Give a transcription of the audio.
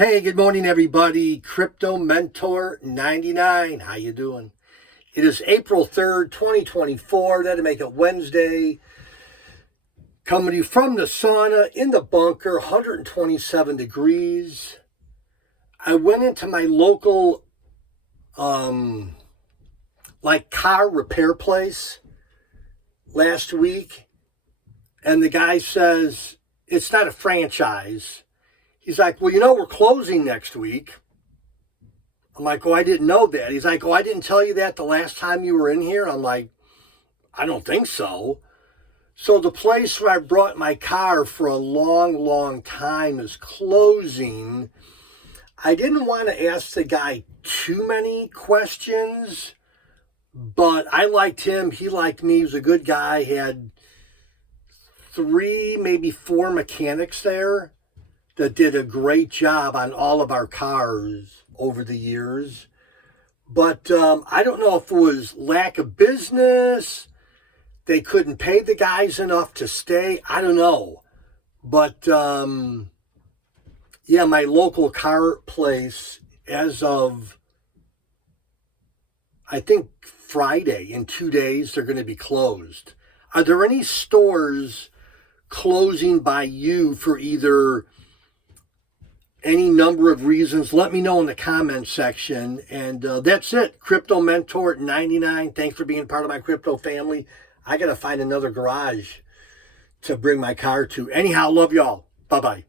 Hey, good morning, everybody. Crypto Mentor 99. How you doing? It is April 3rd, 2024. That'll make it Wednesday. Coming to you from the sauna in the bunker, 127 degrees. I went into my local, car repair place last week, and the guy says it's not a franchise. He's like, well, we're closing next week. I'm like, oh, I didn't know that. He's like, oh, I didn't tell you that the last time you were in here? I'm like, I don't think so. So the place where I brought my car for a long, long time is closing. I didn't want to ask the guy too many questions, but I liked him. He liked me. He was a good guy. He had 3, maybe 4 mechanics there that did a great job on all of our cars over the years. But I don't know if it was lack of business, they couldn't pay the guys enough to stay. I don't know. But my local car place, as of, I think, Friday, in 2 days, they're going to be closed. Are there any stores closing by you for either any number of reasons? Let me know in the comments section. And that's it. Crypto Mentor 99. Thanks for being part of my crypto family. I got to find another garage to bring my car to. Anyhow, love y'all. Bye-bye.